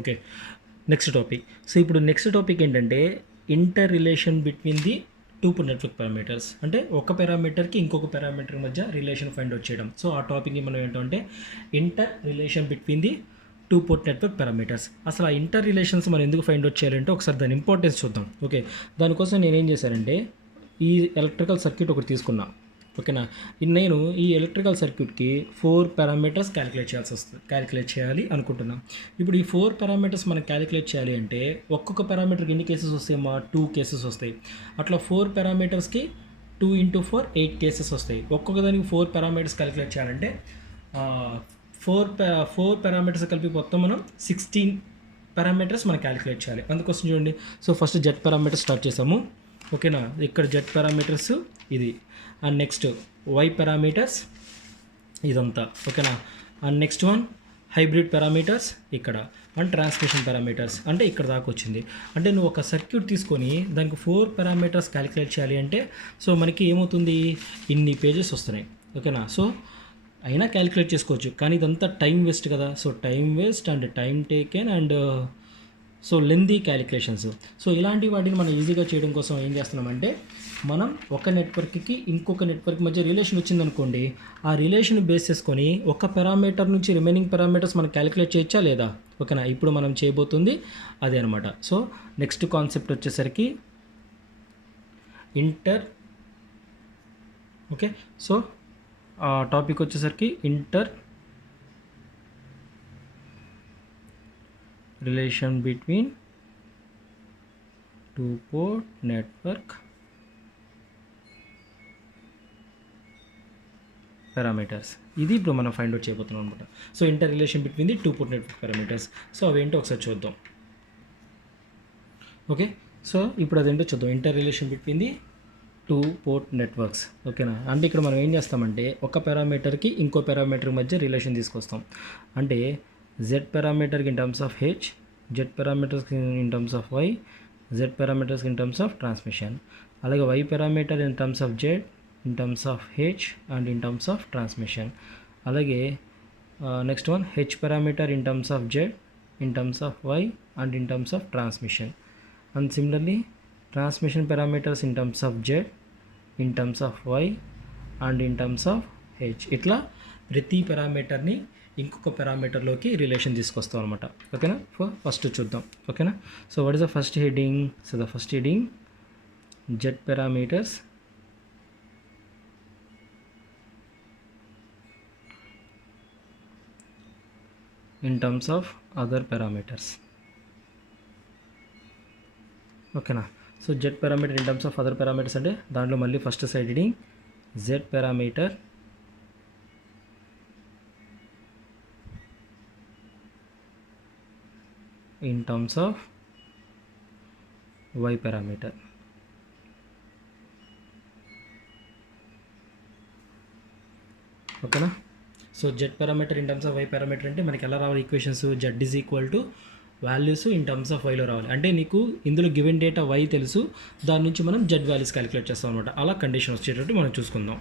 Okay, next topic. So ఇప్పుడు next topic ఏంటంటే inter relation between the two network parameters. అంటే ఒక పారామీటర్కి ఇంకొక పారామీటర్ మధ్య రిలేషన్ ఫైండ్ అవుట్ చేయడం. సో ఆ టాపిక్ని మనం ఏంటంటే inter relation between the two port network parameters. అసలు ఆ ఇంటర్ రిలేషన్స్ మనం ఎందుకు ఫైండ్ అవుట్ చేయాలంటే ఒకసారి దాని ఇంపార్టెన్స్ చూద్దాం. ఓకే, దానికోసం నేనేం చేశానంటే ఈ ఎలక్ట్రికల్ సర్క్యూట్ ఒకటి తీసుకున్నా. ఓకేనా, నేను ఈ ఎలక్ట్రికల్ సర్క్యూట్కి 4 పారామీటర్స్ క్యాలిక్యులేట్ చేయాలి అనుకుంటున్నాం. ఇప్పుడు ఈ 4 పారామీటర్స్ మనం క్యాలిక్యులేట్ చేయాలి అంటే ఒక్కొక్క పారామీటర్కి ఎన్ని కేసెస్ వస్తాయి? 2 కేసెస్ వస్తాయి. అట్లా 4 పారామీటర్స్కి 2 × 4 8 కేసెస్ వస్తాయి. ఒక్కొక్క దానికి 4 పారామీటర్స్ క్యాలిక్యులేట్ చేయాలంటే 4 పారామీటర్స్ కలిపి మొత్తం మనం 16 పారామీటర్స్ మనం క్యాలిక్యులేట్ చేయాలి. అందుకోసం చూడండి, so first Z parameters start చేసాము. ఓకేనా, ఇక్కడ జెడ్ పారామీటర్స్ ఇది, అండ్ నెక్స్ట్ వై పారామీటర్స్ ఇదంతా. ఓకేనా, and next one hybrid parameters ఇక్కడ, అండ్ ట్రాన్స్మిషన్ పారామీటర్స్ అంటే ఇక్కడ దాకా వచ్చింది. అంటే నువ్వు ఒక సర్క్యూట్ తీసుకొని దానికి 4 పారామీటర్స్ క్యాలిక్యులేట్ చేయాలి అంటే సో మనకి ఏమవుతుంది, ఇన్ని పేజెస్ వస్తున్నాయి. ఓకేనా, సో అయినా క్యాలిక్యులేట్ చేసుకోవచ్చు, కానీ ఇదంతా టైం వేస్ట్ కదా. So time waste and time taken and so lengthy calculations. So ఇలాంటి వాటిని మనం ఈజీగా చేయడం కోసం ఏం చేస్తున్నామంటే మనం ఒక నెట్వర్క్కి ఇంకొక నెట్వర్క్ మధ్య రిలేషన్ వచ్చిందనుకోండి, ఆ రిలేషన్ బేస్ చేసుకొని ఒక పారామీటర్ నుంచి రిమైనింగ్ పారామీటర్స్ మనం క్యాలిక్యులేట్ చేయొచ్చా లేదా? ఓకేనా, ఇప్పుడు మనం చేయబోతుంది అదే అనమాట. సో నెక్స్ట్ కాన్సెప్ట్ వచ్చేసరికి ఇంటర్. ఓకే, సో టాపిక్ వచ్చేసరికి inter relation between two port network parameters. ఇది ఇప్పుడు మనం ఫైండ్ అవుట్ చేయబోతున్నాం అనమాట. So inter relation between the two port network parameters. So అవేంటో ఒకసారి చూద్దాం. ఓకే, సో ఇప్పుడు అదేంటో చూద్దాం, inter relation between the two port networks. ఓకేనా, అంటే ఇక్కడ మనం ఏం చేస్తామంటే ఒక పారామీటర్కి ఇంకో పారామీటర్ మధ్య రిలేషన్ తీసుకొస్తాం. అంటే జెడ్ పారామీటర్కి in terms of H, Z పారామీటర్స్కి in terms of Y, Z పారామీటర్స్కి ఇన్ టర్మ్స్ ఆఫ్ ట్రాన్స్మిషన్, అలాగే Y parameter in terms of Z, in terms of H and in terms of transmission. అలాగే next one H parameter in terms of Z, in terms of Y and in terms of transmission. And similarly transmission parameters in terms of z, in terms of y and in terms of h. ఇట్లా ప్రతి పారామీటర్ని ఇంకొక పారామీటర్లోకి relation తీసుకొస్తాం అనమాట. ఓకేనా, first చూద్దాం. ఓకేనా, so what is the first heading? So the first heading z parameters in terms of other parameters. ఓకేనా, so Z parameter in terms of other parameters అంటే దాంట్లో మళ్ళీ first side heading Z parameter in terms of Y parameter. ఓకేనా, so Z parameter in terms of Y parameter అంటే మనకి ఎలా రావాలి equations? Z is equal to values in terms of వైలో రావాలి. అంటే నీకు ఇందులో గివెన్ డేటా వై తెలుసు, దాని నుంచి మనం జెడ్ వాల్యూస్ క్యాలిక్యులేట్ చేస్తాం అనమాట. అలా కండిషన్ వచ్చేటట్టు మనం చూసుకుందాం.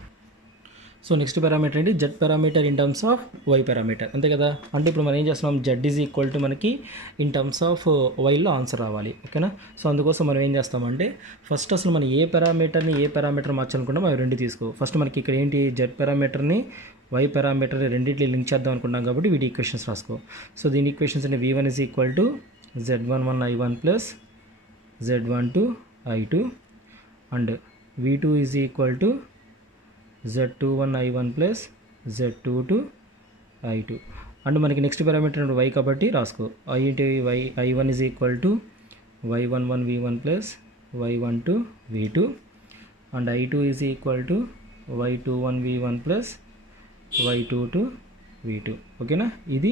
సో నెక్స్ట్ పారామీటర్ ఏంటి? Z parameter in terms of Y parameter, అంతే కదా. అంటే ఇప్పుడు మనం ఏం చేస్తున్నాం, జెడ్ ఈజ్ ఈక్వల్ టు మనకి ఇన్ టర్మ్స్ ఆఫ్ వైలో ఆన్సర్ రావాలి. ఓకేనా, సో అందుకోసం మనం ఏం చేస్తామంటే ఫస్ట్ అసలు మనం ఏ పారామీటర్ మార్చాలనుకుంటాం అవి రెండు తీసుకో. ఫస్ట్ మనకి ఇక్కడ ఏంటి, జెడ్ పారామీటర్ని వై పారామీటర్ రెండింటిని లింక్ చేద్దాం అనుకుంటాం కాబట్టి వీటి ఈక్వేషన్స్ రాసుకో. సో దీని ఈక్వేషన్స్ అంటే v1 is equal to z11 i1 plus z12 i2 and v2 is equal to z21 i1 plus z22 i2. And మనకి నెక్స్ట్ పారామీటర్ y కాబట్టి రాసుకో, i1 is equal to y11 v1 plus y12 v2 and i2 is equal to y21 v1 plus y22 v2. ఓకేనా, ఇది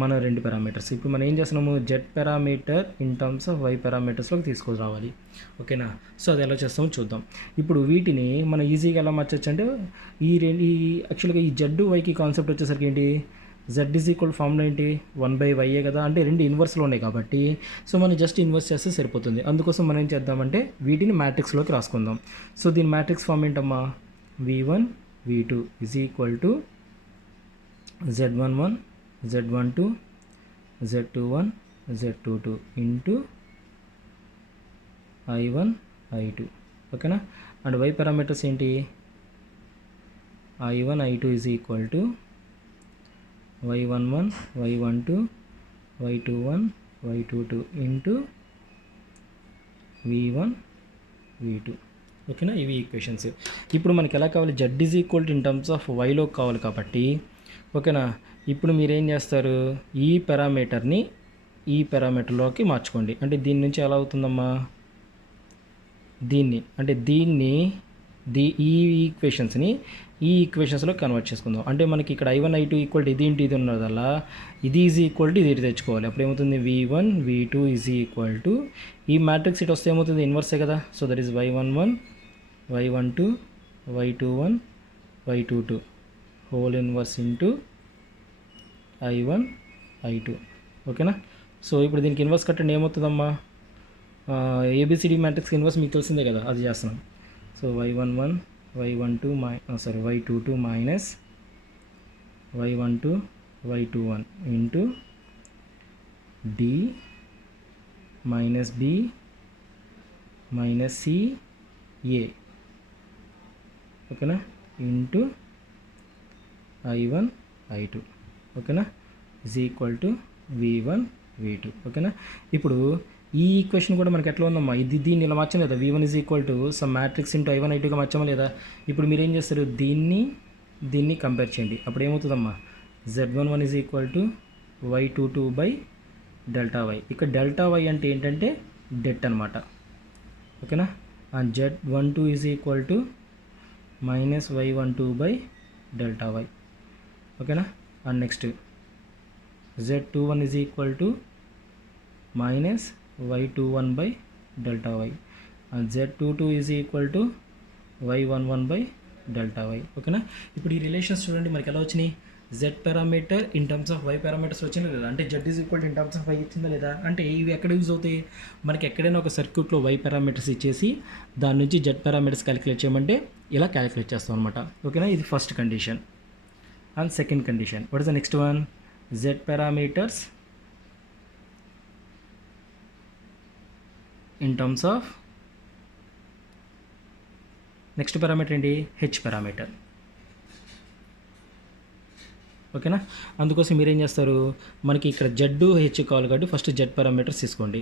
మన రెండు parameters. ఇప్పుడు మనం ఏం చేస్తున్నాము, Z parameter in terms of Y పారామీటర్స్లోకి తీసుకురావాలి. ఓకేనా, సో అది ఎలా చేస్తామో చూద్దాం. ఇప్పుడు వీటిని మనం ఈజీగా ఎలా మార్చచ్చు అంటే ఈ యాక్చువల్గా ఈ జెడ్ వైకి కాన్సెప్ట్ వచ్చేసరికి ఏంటి, జెడ్ ఈజ్ ఈక్వల్ ఫార్ములా ఏంటి, 1/y కదా. అంటే రెండు ఇన్వర్స్లో ఉన్నాయి కాబట్టి సో మనం జస్ట్ ఇన్వర్స్ చేస్తే సరిపోతుంది. అందుకోసం మనం ఏం చేద్దామంటే వీటిని మ్యాట్రిక్స్లోకి రాసుకుందాం. సో దీని మ్యాట్రిక్స్ ఫార్మ్ ఏంటమ్మా, v1 v2 is equal to z11 z12 z21 Z22 into I1 I2 ఓకేనా. అండ్ y పారామీటర్స్ ఏంటి, I1 I2 is equal to y11 y12 y21 y22 into v1 v2 ఓకేనా. ఇవి ఈక్వేషన్స్. ఇప్పుడు మనకి ఎలా కావాలి, Z is equal to in terms of వైలో కావాలి కాబట్టి ఓకేనా. ఇప్పుడు మీరేం చేస్తారు, ఈ పారామీటర్ని ఈ పారామీటర్లోకి మార్చుకోండి. అంటే దీని నుంచి ఎలా అవుతుందమ్మా, దీన్ని అంటే దీన్ని ఈ ఈక్వేషన్స్ని ఈ ఈక్వేషన్స్లో కన్వర్ట్ చేసుకుందాం. అంటే మనకి ఇక్కడ I1 I2 ఈక్వల్ టు ఇది ఇంటి ఇది ఉన్నదల్లా ఇది ఈజ్ ఈక్వల్ టు ఇది తెచ్చుకోవాలి. అప్పుడు ఏమవుతుంది, v1 v2 is equal to ఈ మ్యాట్రిక్స్ ఇటు వస్తే ఏమవుతుంది, ఇన్వర్సే కదా. So that is y11 y12 y21 y22 whole inverse into I1 I2 ఓకేనా. సో ఇప్పుడు దీనికి ఇన్వర్స్ కట్టండి, ఏమవుతుందమ్మా, ఏబిసిడి మ్యాట్రిక్స్ ఇన్వర్స్ మీకు తెలిసిందే కదా, అది చేస్తున్నాం. So y11 y12 y22 minus y12 y21 into d minus b minus c a ఓకేనా ఇంటూ I1 I2 ఓకేనా is equal to v1 v2 ఓకేనా. ఇప్పుడు ఈ ఈక్వేషన్ కూడా మనకి ఎట్లా ఉందమ్మా, దీన్ని ఇలా మార్చాం లేదా, v1 is equal to some matrix into I1 I2గా మార్చామా లేదా. ఇప్పుడు మీరు ఏం చేస్తారు, దీన్ని కంపేర్ చేయండి. అప్పుడు ఏమవుతుందమ్మా, z11 is equal to y22 by delta Y. ఇక్కడ డెల్టా వై అంటే ఏంటంటే డెట్ అనమాట ఓకేనా. And z12 is equal to minus y12 by delta Y ఓకేనా. And next z21 is equal to minus y21 by delta Y and z22 is equal to y11 by delta Y ఓకేనా. ఇప్పుడు ఈ relations చూడండి మనకి ఎలా వచ్చినాయి, z parameter in terms of y parameters వచ్చిందా లేదా, అంటే z is equal to in terms of y ఇచ్చిందా లేదా. అంటే ఇవి ఎక్కడ యూజ్ అవుతాయి, మనకి ఎక్కడైనా ఒక సర్క్యూట్లో y పారామీటర్స్ ఇచ్చేసి దాని నుంచి z పారామీటర్స్ క్యాలిక్యులేట్ చేయమంటే ఇలా క్యాలిక్యులేట్ చేస్తాం అనమాట ఓకేనా. ఇది first condition. And second condition, what is the next one, z parameters in terms of next parameter ఏంటి, h పారామీటర్ ఓకేనా. అందుకోసం మీరేం చేస్తారు, మనకి ఇక్కడ జెడ్ హెచ్ కావాలి కాబట్టి ఫస్ట్ జెడ్ పారామీటర్స్ తీసుకోండి.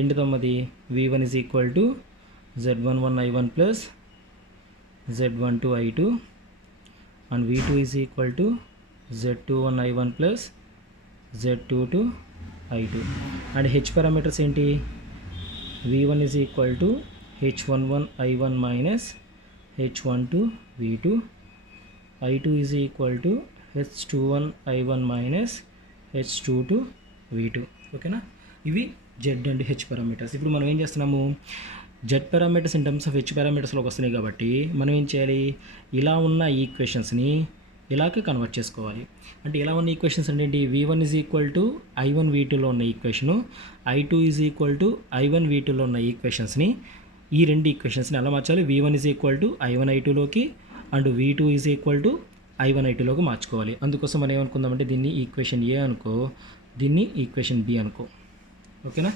ఏంటిదమ్మది, v1 is equal to z11 I1 plus z12 I2 and v2 is equal to z21 I1 plus z22 I2 and h parameters ఏంటి, v1 is equal to h11 I1 minus h12 v2 I2 is equal to h21 I1 minus h22 v2 ఓకేనా. ఇవి Z and H parameters. ఇప్పుడు మనం ఏం చేస్తున్నాము, Z parameters in terms of H పారామీటర్స్లోకి వస్తున్నాయి కాబట్టి మనం ఏం చేయాలి, ఇలా ఉన్న ఈక్వేషన్స్ని ఇలాగే కన్వర్ట్ చేసుకోవాలి. అంటే ఇలా ఉన్న ఈక్వేషన్స్ అంటే v1 is equal to I1 v2లో ఉన్న equation, I2 is equal to I1 v2లో ఉన్న ఈక్వేషన్స్ని, ఈ రెండు ఈక్వేషన్స్ని ఎలా మార్చాలి, v1 is equal to I1 I2లోకి and v2 is equal to I1 I2లోకి మార్చుకోవాలి. అందుకోసం మనం ఏమనుకుందామంటే దీన్ని ఈక్వేషన్ ఏ అనుకో, దీన్ని ఈక్వేషన్ బి అనుకో ఓకేనా.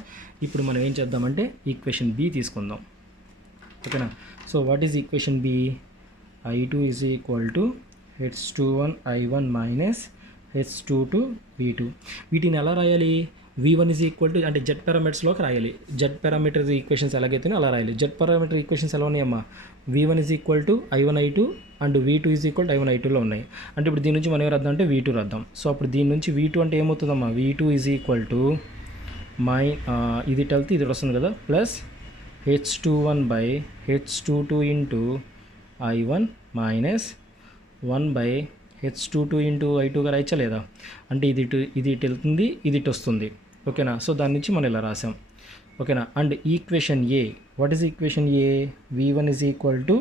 ఇప్పుడు మనం ఏం చేద్దామంటే ఈక్వేషన్ బి తీసుకుందాం ఓకేనా. So what is equation B, I2 is equal to h21 I1 minus h22 v2. వీటిని ఎలా రాయాలి, v1 ఈజ్ ఈక్వల్ టు అంటే జెడ్ పారామీటర్స్లోకి రాయాలి. జెడ్ పారామీటర్ ఈక్వేషన్స్ ఎలాగైతేనో అలా రాయాలి. జెడ్ పారామీటర్ ఈక్వేషన్స్ ఎలా ఉన్నాయమ్మా, v1 is equal to I1 I2 and v2 is equal to I1 I2లో ఉన్నాయి. అంటే ఇప్పుడు దీని నుంచి మనం ఏం రాద్దాం అంటే v2 రాద్దాం. సో అప్పుడు దీని నుంచి v2 అంటే ఏమవుతుందమ్మా, v2 ఈజ్ ఈక్వల్ టు ఇది టెల్త్ ఇది వస్తుంది కదా plus h21 by h22 into I1 minus 1 by h22 into I2గా రాయచ్చా లేదా, అంటే ఇది ఇటు వెళ్తుంది ఇది ఇటు వస్తుంది ఓకేనా. సో దాని నుంచి మనం ఇలా రాసాం ఓకేనా. And equation A, what is equation A, v1 is equal to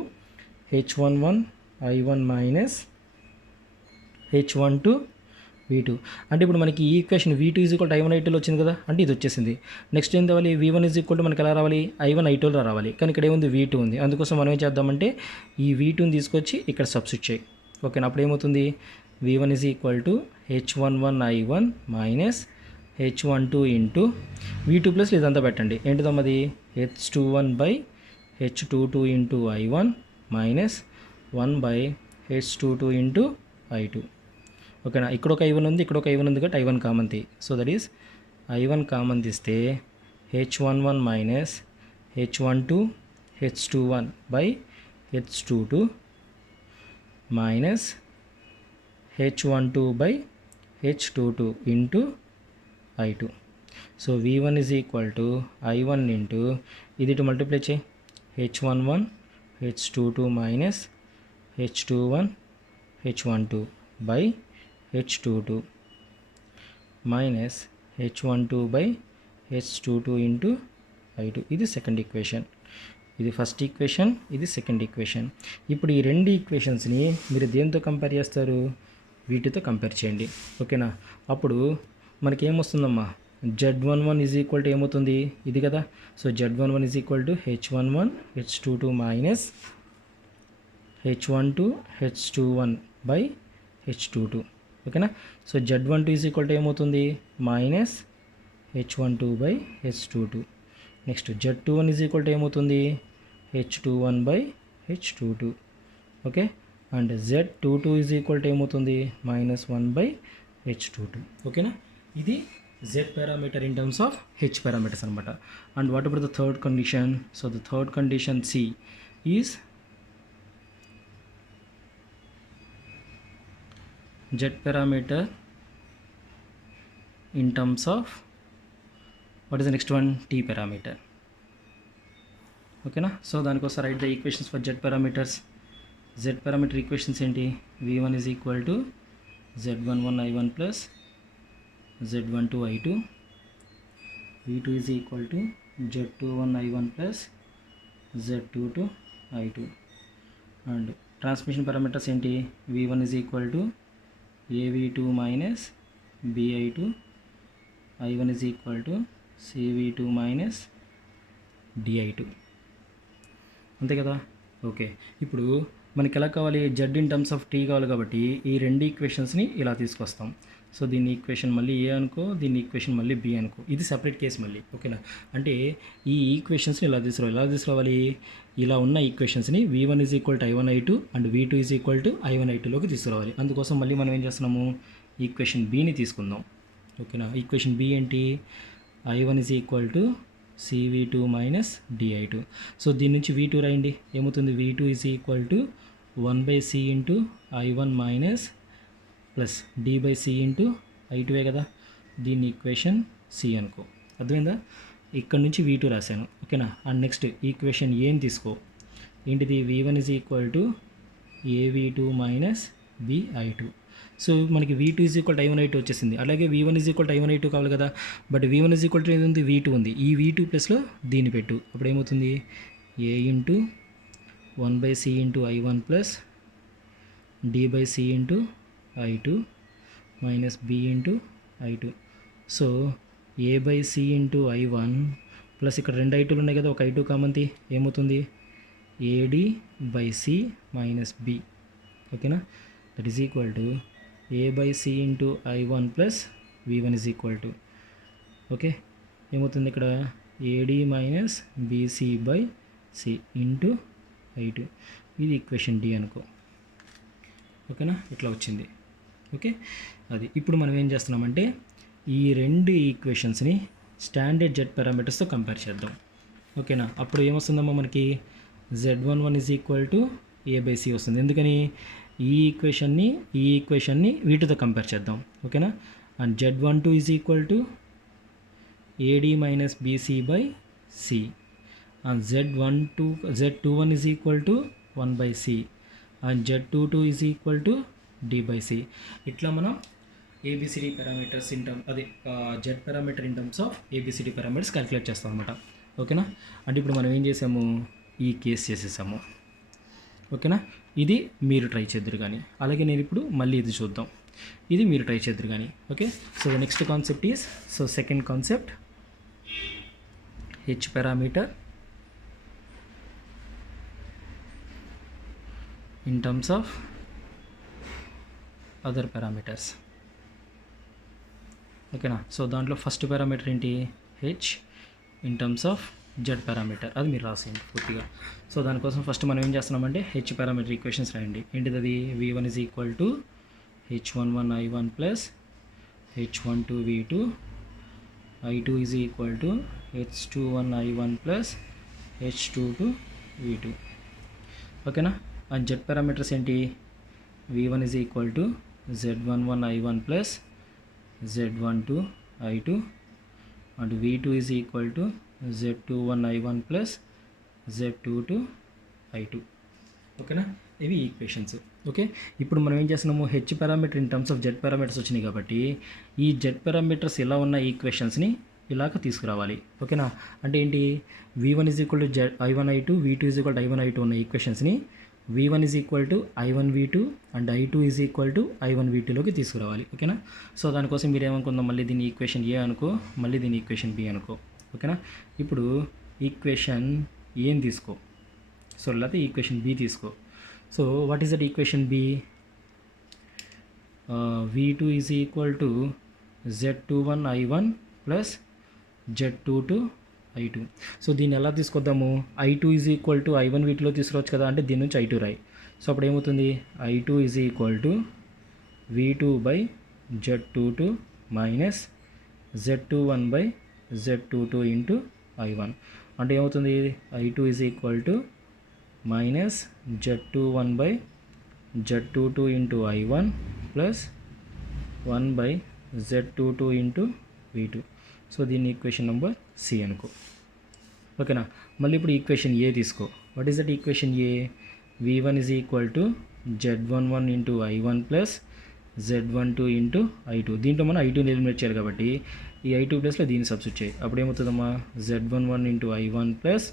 h11 I1 minus h12 v2. అంటే ఇప్పుడు మనకి ఈ equation v2 is equal to I1 I2లో వచ్చింది కదా, అంటే ఇది వచ్చేసింది. నెక్స్ట్ ఏం కావాలి, v1 ఈజ్ ఈక్వల్ టు మనకి ఎలా రావాలి, I1 I2లో రావాలి. కానీ ఇక్కడ ఏముంది, v2 ఉంది. అందుకోసం మనం ఏం చేద్దామంటే ఈ v2ని తీసుకొచ్చి ఇక్కడ సబ్స్టిట్యూట్ చేయి ఓకేనా. అప్పుడు ఏమవుతుంది, v1 is equal to h11 I1 minus H12 into V2 plus ఇదంతా పెట్టండి ఏంటిదమ్మది H21 by H22 into I1 minus 1 by H22 into I2. ఓకేనా, ఇక్కడ ఒక I1 ఉంది, ఇక్కడ ఒక I1 ఉంది కాబట్టి I1 కామన్ తీ. So that is I1 common తీస్తే H11 minus H12 H21 by H22 minus H12 by H22 into I2. So V1 is equal to I1 into ఇది ఇటు మల్టిప్లై చేయి H11 H22 minus H21 H12 by H22 minus H12 by H22 into I2. ఇది second equation, ఇది first equation, ఇది second equation. ఇప్పుడు ఈ రెండు ఈక్వేషన్స్ని మీరు దేంతో కంపేర్ చేస్తారు, వీటితో కంపేర్ చేయండి. ఓకేనా, అప్పుడు మనకి ఏమొస్తుందమ్మా Z11 ఈజ్ ఈక్వల్ టు ఏమవుతుంది ఇది కదా. So Z11 is equal to H11 H22 minus H12 H21 by H22. ఓకేనా, so Z12 is equal to ఏమవుతుంది minus H12 by H22. Next Z21 is equal to ఏమవుతుంది H21 by H22. Okay, and Z22 is equal to ఏమవుతుంది minus 1 by H22. ఓకేనా, ఇది Z parameter in terms of H parameters అనమాట. And what about the third condition? So the third condition C is Z parameter in terms of what is the next one? T parameter. ఓకేనా, so దానికోసం right the equations for Z parameters. Z parameter equations ఏంటి? V1 is equal to Z11 I1 plus Z12 I2. V2 is equal to Z21 I1 plus Z22 I2. And transmission parameters ఏంటి? V1 is equal to AV2 minus BI2, I1 is equal to CV2 minus DI2. అంతే కదా. Okay, ఇప్పుడు మనకి ఎలా కావాలి? Z in terms of T కావాలి కాబట్టి ఈ రెండు ఈక్వేషన్స్ని ఇలా తీసుకొస్తాం. సో దీన్ని ఈక్వేషన్ మళ్ళీ ఏ అనుకో, దీన్ని ఈక్వేషన్ మళ్ళీ బి అనుకో, ఇది సెపరేట్ కేసు మళ్ళీ. ఓకేనా, అంటే ఈ ఈక్వేషన్స్ని ఇలా తీసుకురావాలి. ఇలా ఉన్న ఈక్వేషన్స్ని V1 is equal to I1 I2 and V2 is equal to I1 I2లోకి తీసుకురావాలి. అందుకోసం మళ్ళీ మనం ఏం చేస్తున్నాము, ఈక్వేషన్ బిని తీసుకుందాం. ఓకేనా, ఈక్వేషన్ బి ఏంటి? I1 is equal to CV2 minus DI2. So దీని నుంచి V2 రాయండి, ఏమవుతుంది? V2 is equal to 1/C into I1 minus plus D/C into I2 కదా. దీన్ని ఈక్వేషన్ సి అనుకో, అర్థమైందా? ఇక్కడ నుంచి V2 రాశాను. ఓకేనా, అండ్ నెక్స్ట్ ఈక్వేషన్ ఏని తీసుకో, ఏంటిది? V1 is equal to AV2 minus BI2. So మనకి V2 is equal to I1 I2 వచ్చేసింది. అలాగే V1 is equal to I1 I2 కావాలి కదా. But V1 is equal to ఏది ఉంది? V2 ఉంది. ఈ V2 ప్లస్లో దీన్ని పెట్టు, అప్పుడు ఏమవుతుంది? A into 1/C into I1 plus D/C into I2 minus B into I2. So A/C into I1 plus ఇక్కడ రెండు I2లు ఉన్నాయి కదా, ఒక I2 కామంతి, ఏమవుతుంది? AD/C minus B. ఓకేనా, that is equal to A/C into I1 plus V1 is equal to, okay, ఏమవుతుంది ఇక్కడ? AD minus BC/C into I2. ఇది ఈక్వేషన్ డి అనుకో. ఓకేనా, ఇట్లా వచ్చింది. ఓకే, అది ఇప్పుడు మనం ఏం చేస్తున్నామంటే ఈ రెండు ఈక్వేషన్స్ని స్టాండర్డ్ జెడ్ పారామీటర్స్తో కంపేర్ చేద్దాం. ఓకేనా, అప్పుడు ఏమొస్తుందమ్మా మనకి? Z11 is equal to A/C వస్తుంది. ఎందుకని? ఈ ఈక్వేషన్ని వీటితో కంపేర్ చేద్దాం. ఓకేనా, and Z12 is equal to AD minus BC/C and Z21 is equal to 1/C and Z22 is equal to D/C. ఇట్లా మనం ABCD పారామీటర్స్ ఇన్ టర్మ్ అదే Z parameter in terms of ABCD parameters calculate చేస్తాం అనమాట. ఓకేనా, అంటే ఇప్పుడు మనం ఏం చేసాము? ఈ కేసు చేసేసాము. ఓకేనా, ఇది మీరు ట్రై చేద్దరు కానీ, అలాగే నేను ఇప్పుడు మళ్ళీ ఇది చూద్దాం. ఇది మీరు ట్రై చేద్దరు కానీ. Okay, so the next concept is, so second concept H parameter in terms of other parameters. ఓకేనా. సో దాంట్లో ఫస్ట్ పారామీటర్ ఏంటి, H in terms of Z parameter, అది మీరు రాసేయండి పూర్తిగా. సో దానికోసం ఫస్ట్ మనం ఏం చేస్తున్నామంటే హెచ్ పారామీటర్ ఈక్వేషన్స్ రాయండి. ఏంటిది అది, v1 is equal to h11 i1 plus h12 v2, i2 is equal to h21 i1 plus h22 v2. ఓకేనా. అండ్ జెడ్ పారామీటర్స్ ఏంటి, v1 is equal to z11 i1 plus z12 i2 and v2 is equal to z21 i1 plus z22 i2. ఓకేనా, ఇవి equations. Okay, ఇప్పుడు మనం ఏం చేస్తున్నాము, H parameter in terms of Z parameters వచ్చినాయి కాబట్టి ఈ జెడ్ పారామీటర్స్ ఎలా ఉన్న ఈక్వేషన్స్ని ఇలాగ తీసుకురావాలి. ఓకేనా, అంటే ఏంటి, v1 is equal to Z i1 i2, v2 is equal to i1 i2 ఉన్న ఈక్వేషన్స్ని v1 is equal to i1 v2 and i2 is equal to i1 v2లోకి తీసుకురావాలి. ఓకేనా. సో దానికోసం మీరు ఏమనుకుందాం, మళ్ళీ దీని ఈక్వేషన్ ఏ అనుకో, మళ్ళీ దీని ఈక్వేషన్ బి అనుకో. ఓకేనా, ఇప్పుడు ఈక్వేషన్ ఏని తీసుకో, సో లేకపోతే ఈక్వేషన్ బి తీసుకో. So what is that equation B, v2 is equal to z21 i1 plus z22 i2. సో దీన్ని ఎలా తీసుకొద్దాము, i2 is equal to i1 వీటిలో తీసుకురావచ్చు కదా, అంటే దీని నుంచి i2 రాయి. సో అప్పుడు ఏమవుతుంది, i2 is equal to v2 by z22 minus z21 by z22 into i1. అంటే ఏమవుతుంది, i2 is equal to minus z21 by z22 into i1 plus 1 by z22 into v2. So దీన్ని equation number C అనుకో. ఓకేనా, మళ్ళీ ఇప్పుడు equation ఏ తీసుకో. What is that equation A, v1 is equal to z11 into i1 plus z12 into i2. దీంట్లో మనం i2ని eliminate చేయాలి కాబట్టి ఈ i2 ప్లస్లో దీన్ని సబ్స్టిట్యూట్ చేయి. అప్పుడు ఏమవుతుందమ్మా, z11 into i1 plus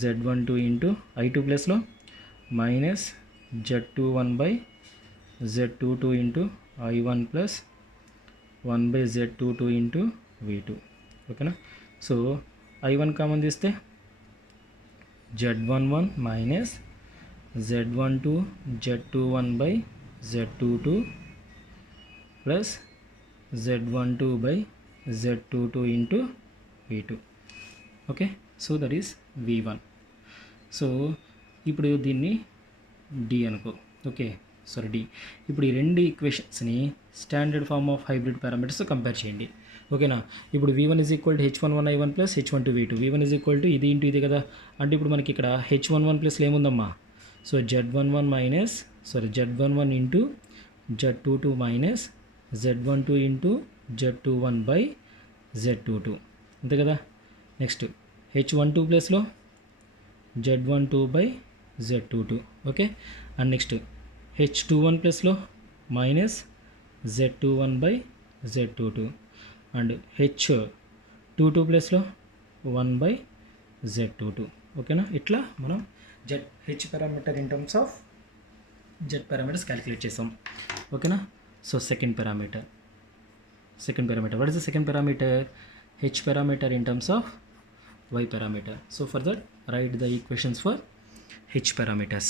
z12 into i2 ప్లస్లో minus z21 by z22 into i1 plus 1 by z22 into v2. ఓకేనా, సో i1 కామన్ తీస్తే z11 minus z12 z21 by z22 plus z12 by z22 into v2. Okay, so that is v1. సో ఇప్పుడు దీన్ని d అనుకో. Okay, sorry D. ఇప్పుడు ఈ రెండు ఈక్వేషన్స్ని standard form of hybrid parameters compare చేయండి. ఓకేనా, ఇప్పుడు v1 is equal to h11 i1 plus h12 v2. v1 is equal to ఇది ఇంటూ ఇది కదా, అంటే ఇప్పుడు మనకి ఇక్కడ h11 ప్లస్లో ఏముందమ్మా, so z11 minus z11 into z22 minus z12 into z21 by z22 అంతే కదా. నెక్స్ట్ h12 ప్లస్లో z12 by z22. Okay, and next h21 ప్లస్లో minus z21 by z22 and h22 ప్లస్లో 1 బై z22. ఓకేనా, ఇట్లా మనం H parameter in terms of Z parameters calculate చేసాం. ఓకేనా, so second parameter what is the second parameter, H parameter in terms of y parameter. So for that write the equations for h parameters.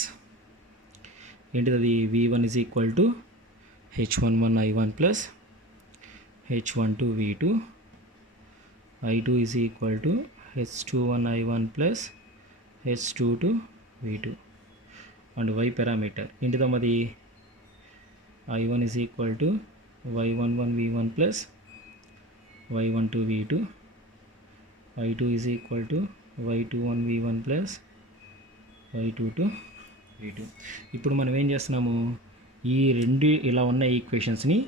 ఏంటిది అది, v1 is equal to h11 i1 plus h12 v2, i2 is equal to h21 i1 plus h22 v2 and y parameter ఏంటిదమ్మది, i1 is equal to y11 v1 plus y12 v2, i2 is equal to y21 v1 plus y22 v2. ఇప్పుడు మనం ఏం చేస్తున్నాము, ఈ రెండు ఇలా ఉన్న ఈక్వేషన్స్ని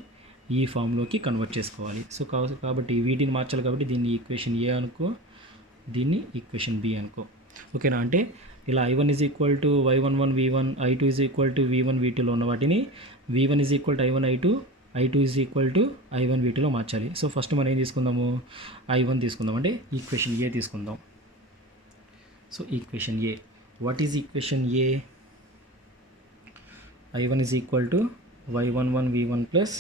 ఈ ఫామ్లోకి కన్వర్ట్ చేసుకోవాలి. సో కాబట్టి వీటిని మార్చాలి కాబట్టి దీన్ని ఈక్వేషన్ ఏ అనుకో, దీన్ని ఈక్వేషన్ బి అనుకో. ఓకేనా, అంటే ఇలా i1 is equal to y11 v1, i2 is equal to v1 v2లో ఉన్న వాటిని v1 is equal to i1 i2, i2 is equal to i1 v2లో మార్చాలి. సో ఫస్ట్ మనం ఏం తీసుకుందాము, i1 తీసుకుందాం, అంటే ఈక్వేషన్ ఏ తీసుకుందాం. So equation A, what is equation A, i1 is equal to y11 v1 plus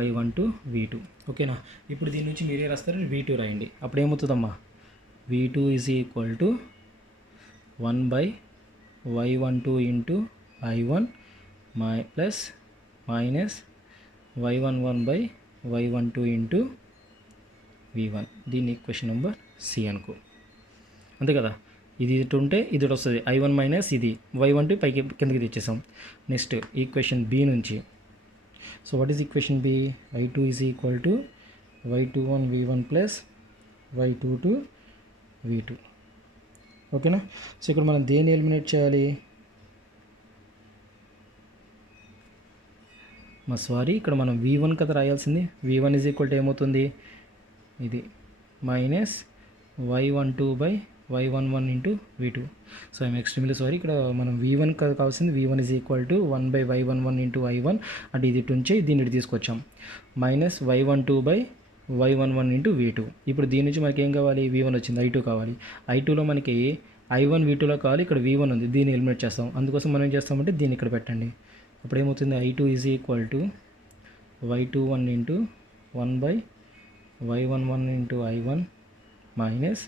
y12 v2. ఓకేనా, ఇప్పుడు దీని నుంచి మీరే రాస్తారు, v2 రాయండి. అప్పుడు ఏమవుతుందమ్మా, v2 is equal to 1 by y12 into i1 plus minus y11 by y12 into v1. దీన్ని equation number C అనుకో. అంతే కదా, ఇది ఇటు ఉంటే ఇది ఇటు వస్తుంది, i1 మైనస్ ఇది y12 పైకి కిందకి తెచ్చేసాం. నెక్స్ట్ ఈక్వేషన్ బి నుంచి, so what is equation B? i2 is equal to y21 v1 plus y22 v2. ఓకేనా? సో ఇక్కడ మనం దేన్ని ఎలిమినేట్ చేయాలి? సారీ, ఇక్కడ మనం v1 కదా రాయాల్సింది. v1 ఈజ్ ఈక్వల్ టు ఏమవుతుంది? ఇది minus y12 by y11 into v2. So I'm extremely sorry, ఇక్కడ మనం v1 కదా కావాల్సింది. v1 is equal to 1 by y11 into i1, అంటే ఇది ఇటు నుంచి దీన్ని ఇటు తీసుకొచ్చాం. Minus y12 by y11 into v2. ఇప్పుడు దీని నుంచి మనకి ఏం కావాలి? v1 వచ్చింది, i2 కావాలి. i2లో మనకి i1 v2లో కావాలి, ఇక్కడ v1 ఉంది, దీన్ని ఎలిమినేట్ చేస్తాం. అందుకోసం మనం ఏం చేస్తామంటే దీన్ని ఇక్కడ పెట్టండి. అప్పుడు ఏమవుతుంది? i2 is equal to y21 into 1 by y11 into i1 minus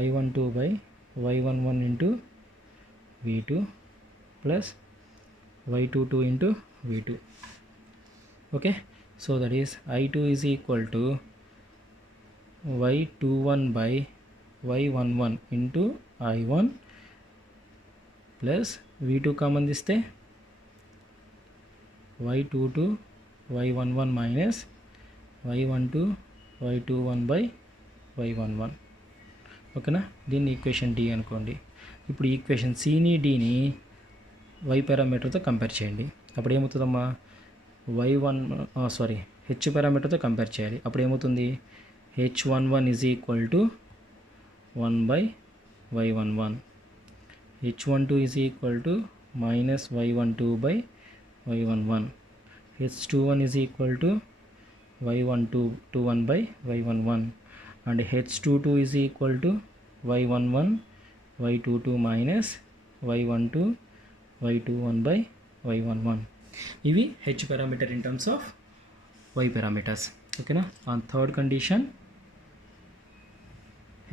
y12 by y11 into v2 plus y22 into v2. Okay, so that is i2 is equal to y21 by y11 into i1 plus v2 common తీస్తే y22 y11 minus y12 y21 by y11. ఓకేనా? దీన్ని equation D అనుకోండి. ఇప్పుడు equation సిని డిని why పారామీటర్తో compare చేయండి. అప్పుడు ఏమవుతుందమ్మా? H పారామీటర్తో compare చేయాలి. అప్పుడు ఏమవుతుంది? h11 is equal to 1 by y11, h12 is equal to minus y12 by y11, h21 is equal to y21 by y11, and h22 is equal to y11 y22 minus y12 y21 by y11. ఇవి h parameter in terms of y parameters. ఓకేనా? on third condition,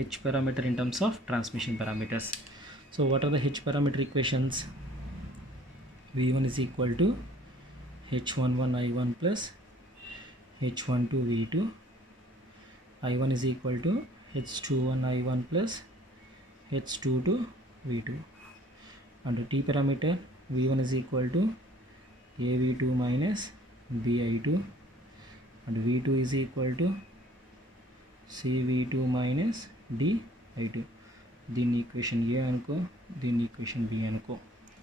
h parameter in terms of transmission parameters. So what are the h parameter equations? v1 is equal to h11 i1 plus h12 v2, i1 is equal to h21 i1 plus h22 v2, and t parameter v1 is equal to av2 minus bi2, and v2 is equal to cv2 minus di2. దీన్ని equation ఏ అనుకో, దీన్ని equation B అనుకో.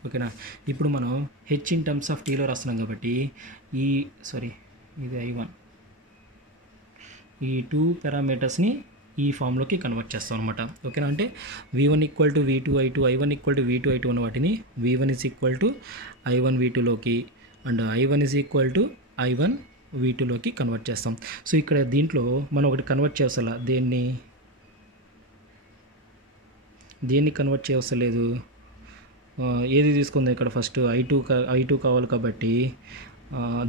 ఓకేనా? ఇప్పుడు మనం H in terms of టీలో రాస్తున్నాం కాబట్టి ఇది i1, ఈ టూ పారామీటర్స్ని ఈ ఫామ్లోకి కన్వర్ట్ చేస్తాం అనమాట. ఓకేనా? అంటే v1 equal to v2 i2, i1 equal to v2 i2 అన్న వాటిని v1 is equal to i1 v2లోకి, and i1 is equal to i1 v2లోకి కన్వర్ట్ చేస్తాం. సో ఇక్కడ దీంట్లో మనం ఒకటి కన్వర్ట్ చేయాల్సిన, దేన్ని కన్వర్ట్ చేయవసరం లేదు. ఏది తీసుకుందాం? ఇక్కడ ఫస్ట్ i2 కావాలి కాబట్టి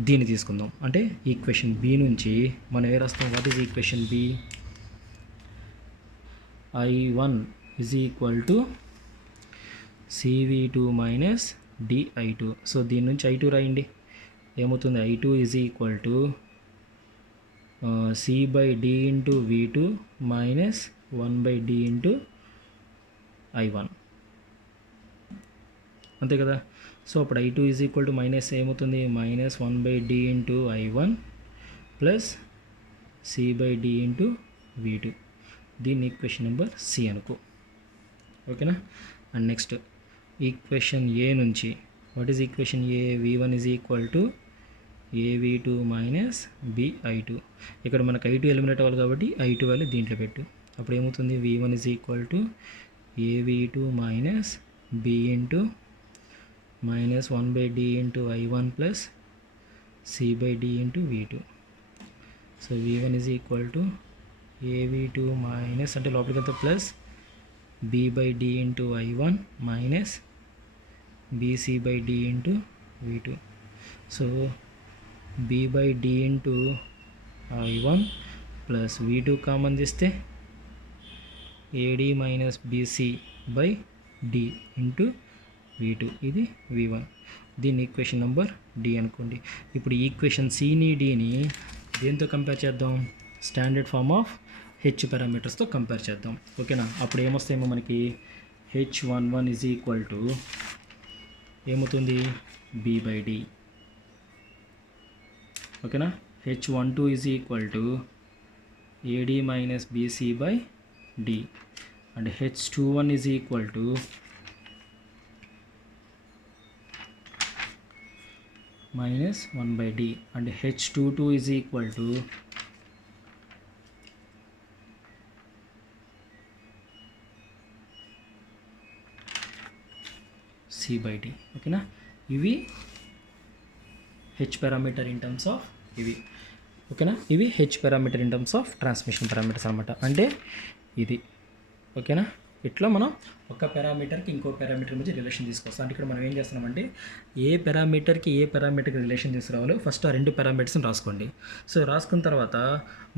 దీన్ని తీసుకుందాం. అంటే ఈక్వేషన్ బి నుంచి మనం ఏ రాస్తాం? What is equation B? i1 is equal to cv2 minus di2. So దీని నుంచి i2 రాయండి. ఏమవుతుంది? i2 is equal to c by d into v2 minus 1 by d into i1. అంతే కదా? సో అప్పుడు i2 is equal to minus ఏమవుతుంది? Minus 1 by d into i1 plus c by d into v2. దీన్ని equation number C అనుకో. ఓకేనా? And next equation ఏ నుంచి, what is equation A? v1 is equal to av2 minus bi2. ఇక్కడ మనకు i2 eliminate అవ్వాలి కాబట్టి i2 value దీంట్లో పెట్టు. అప్పుడు ఏమవుతుంది? v1 is equal to av2 minus b into minus 1 by d into i1 plus c by d into v2. So v1 is equal to av2 minus అంటే లోపలికి వెళ్తే plus b by d into i1 minus bc by d into v2. So b by d into i1 plus v2 common తీస్తే ad minus bc by d into v2. ఇది v1. దీన్ని equation number D అనుకోండి. ఇప్పుడు equation సిని డిని దేంతో compare చేద్దాం, standard form of H పారామీటర్స్తో compare చేద్దాం. ఓకేనా, అప్పుడు ఏమొస్తాయేమో మనకి H11 ఈజ్ ఈక్వల్ టు ఏమవుతుంది B/D. ఓకేనా, H12 is equal to AD minus BC/D and H21 is equal to minus 1/D and H22 is equal to C/D. ఓకేనా, ఇవి H parameter in terms of ఇవి. ఓకేనా, ఇవి H parameter in terms of transmission parameters అనమాట. అంటే ఇది ఓకేనా, ఇట్లా మనం ఒక పారామీటర్కి ఇంకో పారామీటర్ మధ్య రిలేషన్ తీసుకొస్తాం. అంటే ఇక్కడ మనం ఏం చేస్తున్నామంటే ఏ పారామీటర్కి రిలేషన్ తీసుకురావాలో ఫస్ట్ ఆ రెండు పారామీటర్స్ని రాసుకోండి. సో రాసుకున్న తర్వాత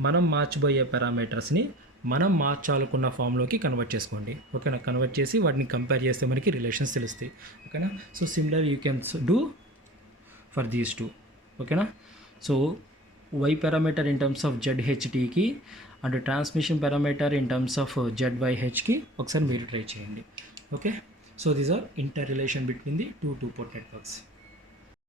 మనం మార్చబోయే పారామీటర్స్ని మనం మార్చాలనుకున్న ఫామ్లోకి కన్వర్ట్ చేసుకోండి. ఓకేనా, కన్వర్ట్ చేసి వాటిని కంపేర్ చేస్తే మనకి రిలేషన్స్ తెలుస్తాయి. ఓకేనా, so similar you can do for these two. ఓకేనా, so y parameter in terms of ZHTకి and transmission parameter in terms of ZYHకి ఒకసారి మీరు ట్రై చేయండి. Okay, so these are inter relation between the two port networks.